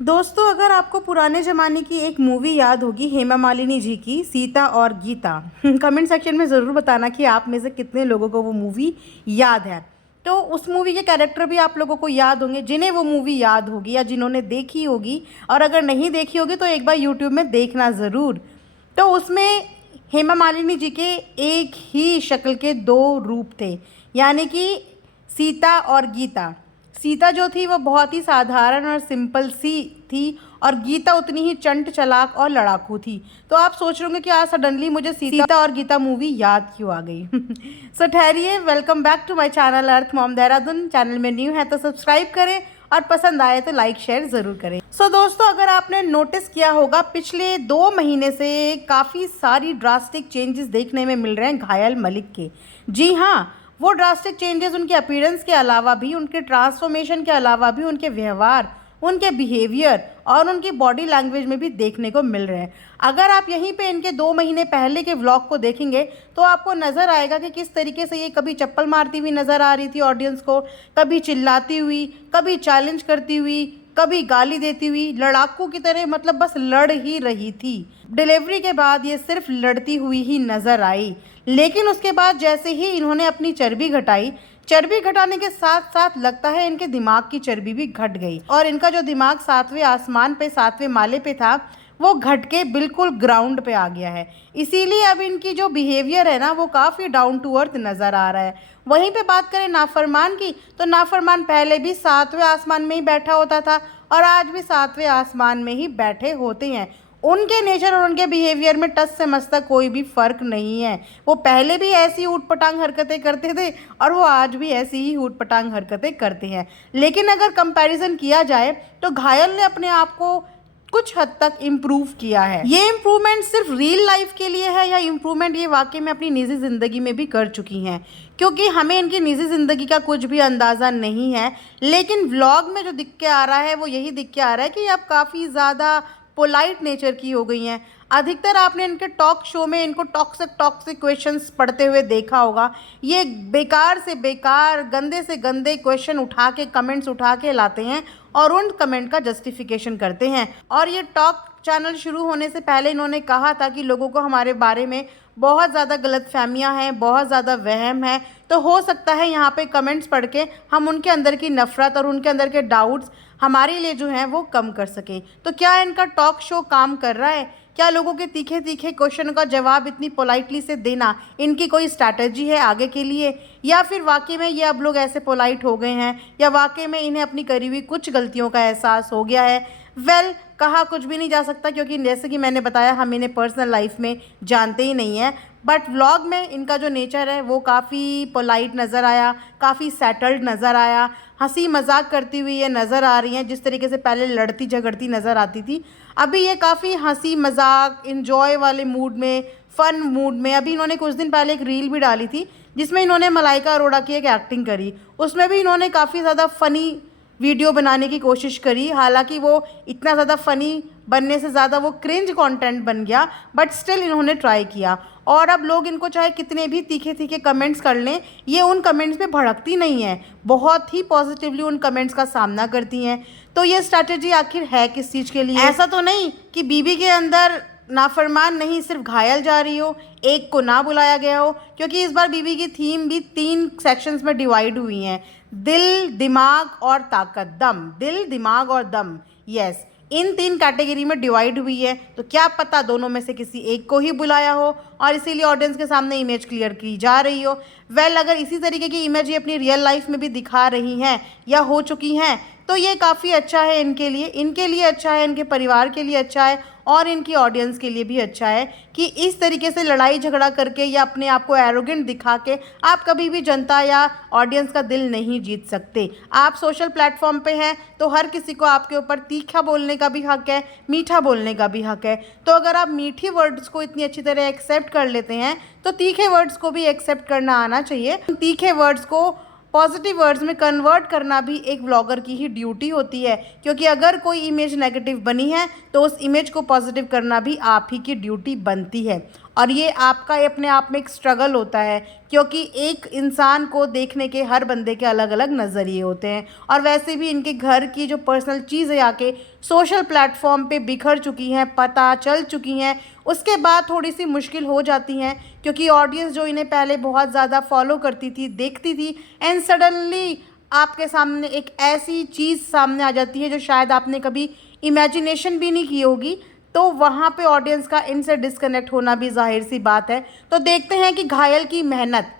दोस्तों, अगर आपको पुराने ज़माने की एक मूवी याद होगी हेमा मालिनी जी की सीता और गीता कमेंट सेक्शन में ज़रूर बताना कि आप में से कितने लोगों को वो मूवी याद है। तो उस मूवी के कैरेक्टर भी आप लोगों को याद होंगे, जिन्हें वो मूवी याद होगी या जिन्होंने देखी होगी। और अगर नहीं देखी होगी तो एक बार यूट्यूब में देखना ज़रूर। तो उसमें हेमा मालिनी जी के एक ही शक्ल के दो रूप थे, यानी कि सीता और गीता। सीता जो थी वो बहुत ही साधारण और सिंपल सी थी, और गीता उतनी ही चंट चालाक और लड़ाकू थी। तो आप सोच रहे होंगे कि आज सडनली मुझे सीता और गीता मूवी याद क्यों आ गई। सो ठहरिए, welcome back to my channel Earth Mom Dehradun. Channel में न्यू है तो सब्सक्राइब करें और पसंद आए तो लाइक शेयर ज़रूर करें। सो दोस्तों, अगर आपने नोटिस किया होगा पिछले 2 महीने से काफ़ी सारी ड्रास्टिक चेंजेस देखने में मिल रहे हैं घायल मलिक के। जी हाँ, वो ड्रास्टिक चेंजेस उनके अपीयरेंस के अलावा भी, उनके ट्रांसफॉर्मेशन के अलावा भी, उनके व्यवहार, उनके बिहेवियर और उनकी बॉडी लैंग्वेज में भी देखने को मिल रहे हैं। अगर आप यहीं पे इनके 2 महीने पहले के व्लॉग को देखेंगे तो आपको नज़र आएगा कि किस तरीके से ये कभी चप्पल मारती हुई नज़र आ रही थी ऑडियंस को, कभी चिल्लाती हुई, कभी चैलेंज करती हुई, कभी गाली देती हुई, लड़ाकू की तरह, मतलब बस लड़ ही रही थी। डिलीवरी के बाद ये सिर्फ लड़ती हुई ही नज़र आई। लेकिन उसके बाद जैसे ही इन्होंने अपनी चर्बी घटाई, चर्बी घटाने के साथ साथ लगता है इनके दिमाग की चर्बी भी घट गई, और इनका जो दिमाग 7वें आसमान पे, 7वें माले पे था, वो घट के बिल्कुल ग्राउंड पे आ गया है। इसीलिए अब इनकी जो बिहेवियर है ना, वो काफ़ी डाउन टू अर्थ नज़र आ रहा है। वहीं पे बात करें नाफरमान की, तो नाफरमान पहले भी 7वें आसमान में ही बैठा होता था और आज भी 7वें आसमान में ही बैठे होते हैं। उनके नेचर और उनके बिहेवियर में टस से मस तक कोई भी फ़र्क नहीं है। वो पहले भी ऐसी ऊट-पटांग हरकतें करते थे और वो आज भी ऐसी ही ऊट-पटांग हरकतें करते हैं। लेकिन अगर कंपैरिजन किया जाए तो घायल ने अपने आप को कुछ हद तक इम्प्रूव किया है। ये इम्प्रूवमेंट सिर्फ रियल लाइफ के लिए है या इम्प्रूवमेंट ये वाकई में अपनी निजी ज़िंदगी में भी कर चुकी हैं, क्योंकि हमें इनकी निजी ज़िंदगी का कुछ भी अंदाज़ा नहीं है। लेकिन व्लॉग में जो दिख के आ रहा है वो यही दिख के आ रहा है कि अब काफ़ी ज़्यादा पोलाइट नेचर की हो गई हैं। अधिकतर आपने इनके टॉक शो में इनको टॉक्सिक टॉक्सिक क्वेश्चंस पढ़ते हुए देखा होगा। ये बेकार से बेकार, गंदे से गंदे क्वेश्चन उठा के, कमेंट्स उठा के लाते हैं और उन कमेंट का जस्टिफिकेशन करते हैं। और ये टॉक चैनल शुरू होने से पहले इन्होंने कहा था कि लोगों को हमारे बारे में बहुत ज़्यादा गलतफहमियां हैं, बहुत ज़्यादा वहम है। तो हो सकता है यहाँ पे कमेंट्स पढ़ के हम उनके अंदर की नफ़रत और उनके अंदर के डाउट्स हमारे लिए जो हैं वो कम कर सकें। तो क्या इनका टॉक शो काम कर रहा है? क्या लोगों के तीखे तीखे क्वेश्चन का जवाब इतनी पोलाइटली से देना इनकी कोई स्ट्रैटेजी है आगे के लिए, या फिर वाकई में ये अब लोग ऐसे पोलाइट हो गए हैं, या वाकई में इन्हें अपनी करी हुई कुछ गलतियों का एहसास हो गया है? कहा कुछ भी नहीं जा सकता, क्योंकि जैसे कि मैंने बताया हम इन्हें पर्सनल लाइफ में जानते ही नहीं हैं। बट व्लॉग में इनका जो नेचर है वो काफ़ी पोलाइट नज़र आया, काफ़ी सेटल्ड नज़र आया, हंसी मजाक करती हुई ये नज़र आ रही हैं। जिस तरीके से पहले लड़ती झगड़ती नज़र आती थी, अभी ये काफ़ी हंसी मजाक, इन्जॉय वाले मूड में, फ़न मूड में। अभी इन्होंने कुछ दिन पहले एक रील भी डाली थी जिसमें इन्होंने मलाइका अरोड़ा की एक एक्टिंग करी। उसमें भी इन्होंने काफ़ी ज़्यादा फ़नी वीडियो बनाने की कोशिश करी। हालांकि वो इतना ज़्यादा फ़नी बनने से ज़्यादा वो क्रिंज कंटेंट बन गया, बट स्टिल इन्होंने ट्राई किया। और अब लोग इनको चाहे कितने भी तीखे तीखे कमेंट्स कर लें, ये उन कमेंट्स पे भड़कती नहीं है, बहुत ही पॉजिटिवली उन कमेंट्स का सामना करती हैं। तो ये स्ट्रैटेजी आखिर है किस चीज़ के लिए? ऐसा तो नहीं कि बीबी के अंदर नाफरमान नहीं सिर्फ घायल जा रही हो, एक को ना बुलाया गया हो, क्योंकि इस बार बीबी की थीम भी 3 सेक्शंस में डिवाइड हुई हैं। दिल, दिमाग और ताकत, दम। दिल, दिमाग और दम, यस, इन 3 कैटेगरी में डिवाइड हुई है। तो क्या पता दोनों में से किसी एक को ही बुलाया हो और इसीलिए ऑडियंस के सामने इमेज क्लियर की जा रही हो। अगर इसी तरीके की इमेज ये अपनी रियल लाइफ में भी दिखा रही हैं या हो चुकी हैं तो ये काफ़ी अच्छा है इनके लिए अच्छा है, इनके परिवार के लिए अच्छा है और इनकी ऑडियंस के लिए भी अच्छा है कि इस तरीके से लड़ाई झगड़ा करके या अपने आप को एरोगेंट दिखा के आप कभी भी जनता या ऑडियंस का दिल नहीं जीत सकते। आप सोशल प्लेटफॉर्म पे हैं तो हर किसी को आपके ऊपर तीखा बोलने का भी हक है, मीठा बोलने का भी हक है। तो अगर आप मीठी वर्ड्स को इतनी अच्छी तरह एक्सेप्ट कर लेते हैं तो तीखे वर्ड्स को भी एक्सेप्ट करना आना चाहिए। तीखे वर्ड्स को पॉजिटिव वर्ड्स में कन्वर्ट करना भी एक व्लॉगर की ही ड्यूटी होती है, क्योंकि अगर कोई इमेज नेगेटिव बनी है तो उस इमेज को पॉजिटिव करना भी आप ही की ड्यूटी बनती है। और ये आपका अपने आप में एक स्ट्रगल होता है, क्योंकि एक इंसान को देखने के हर बंदे के अलग अलग नज़रिए होते हैं। और वैसे भी इनके घर की जो पर्सनल चीज़ें आके सोशल प्लेटफॉर्म पे बिखर चुकी हैं, पता चल चुकी हैं, उसके बाद थोड़ी सी मुश्किल हो जाती हैं, क्योंकि ऑडियंस जो इन्हें पहले बहुत ज़्यादा फॉलो करती थी, देखती थी, एंड सडनली आपके सामने एक ऐसी चीज़ सामने आ जाती है जो शायद आपने कभी इमेजिनेशन भी नहीं की होगी, तो वहाँ पे ऑडियंस का इनसे डिस्कनेक्ट होना भी ज़ाहिर सी बात है। तो देखते हैं कि घायल की मेहनत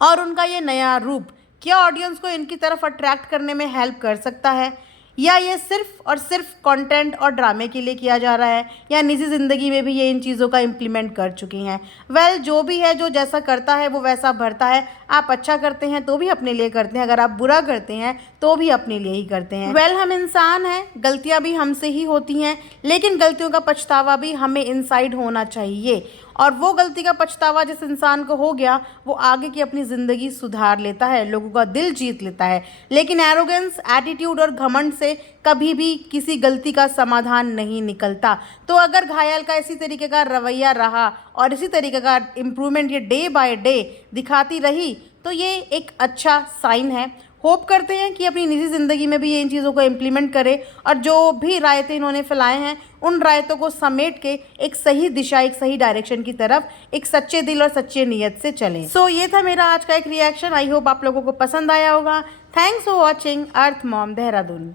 और उनका ये नया रूप क्या ऑडियंस को इनकी तरफ अट्रैक्ट करने में हेल्प कर सकता है, या ये सिर्फ और सिर्फ कंटेंट और ड्रामे के लिए किया जा रहा है, या निजी ज़िंदगी में भी ये इन चीज़ों का इम्प्लीमेंट कर चुकी हैं। वेल, जो भी है, जो जैसा करता है वो वैसा भरता है। आप अच्छा करते हैं तो भी अपने लिए करते हैं, अगर आप बुरा करते हैं तो भी अपने लिए ही करते हैं। वेल, हम इंसान हैं, गलतियां भी हमसे ही होती हैं, लेकिन गलतियों का पछतावा भी हमें इनसाइड होना चाहिए। और वो गलती का पछतावा जिस इंसान को हो गया, वो आगे की अपनी ज़िंदगी सुधार लेता है, लोगों का दिल जीत लेता है। लेकिन एरोगेंस, एटीट्यूड और घमंड से कभी भी किसी गलती का समाधान नहीं निकलता। तो अगर घायल का इसी तरीके का रवैया रहा और इसी तरीके का इम्प्रूवमेंट ये डे बाय डे दिखाती रही, तो ये एक अच्छा साइन है। होप करते हैं कि अपनी निजी ज़िंदगी में भी ये इन चीज़ों को इम्प्लीमेंट करें, और जो भी रायतें इन्होंने फैलाए हैं उन रायतों को समेट के एक सही दिशा, एक सही डायरेक्शन की तरफ एक सच्चे दिल और सच्चे नीयत से चलें। सो ये था मेरा आज का एक रिएक्शन। आई होप आप लोगों को पसंद आया होगा। Thanks for watching earth Mom Dehradun.